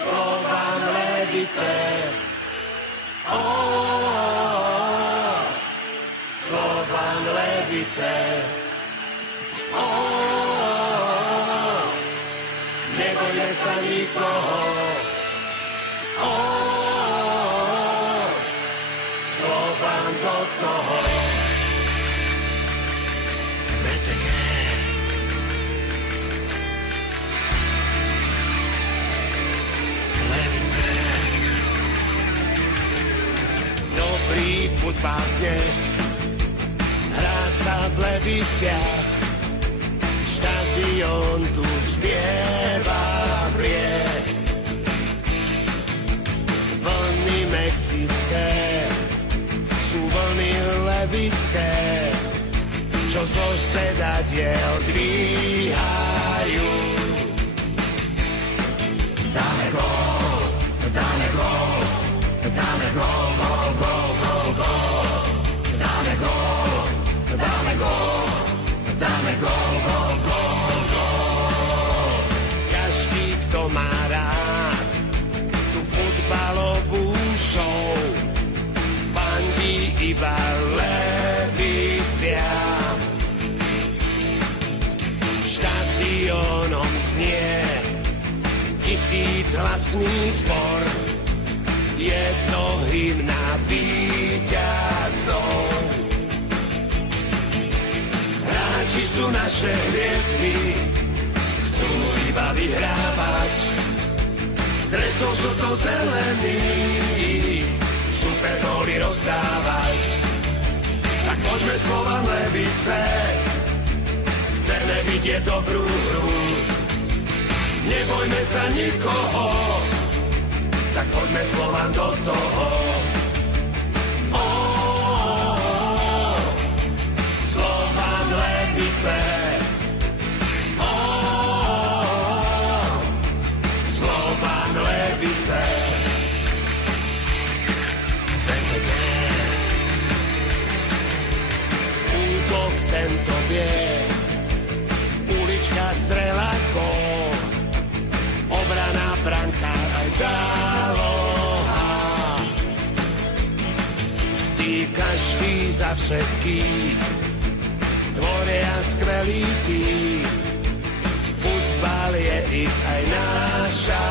Slovám levice. Slovám levice. Nebojme sa nikoho. Slovám do toho. BTG. Levice. Dobrý futbal dnes hrá sa v Leviciach. Štadión tu spieva vrie. Vlny mexické sú vlny levické, čo zo sedadiel dvíhajú. Dáme gól, dáme gól, dáme gól, gól, gól, gól, gól. Dáme gól, dáme gól, dáme gól, gól, gól, gól. Každý, kto má rád tú futbalovú show, fandí iba Leviciam. Štadiónom znie 1000-hlasný zbor, je to hymna víťazov. Hráči sú naše hviezdy, chcú iba vyhrávať. Dresov žlto-zelený, super góly rozdávať. Tak poďme Slovan Levice, chceme vidieť dobrú hru. Nebojme sa nikoho, tak poďme Slovan do toho. Slovan Levice. Slovan Levice. BTG. Útok tento vie, ulička, strela, gól. Obrana, branka, aj záloha. Tí každý za všetkých tvoria skvelý tým. Futbal je ich aj naša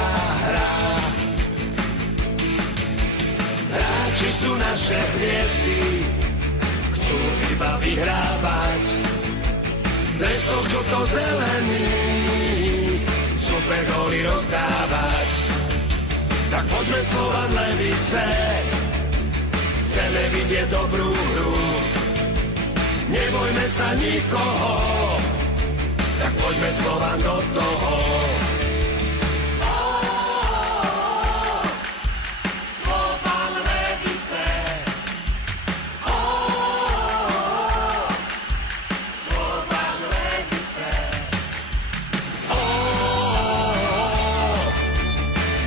hra. Hráči sú naše hviezdy, chcú iba vyhrávať. Dresov žlto-zelených, super góly rozdávať. Tak poďme Slovan Levice, chceme vidieť dobrú hru. Nebojme sa nikoho, tak poďme Slovan do toho. Slovan Levice. Slovan Levice.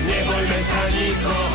Nebojme sa nikoho.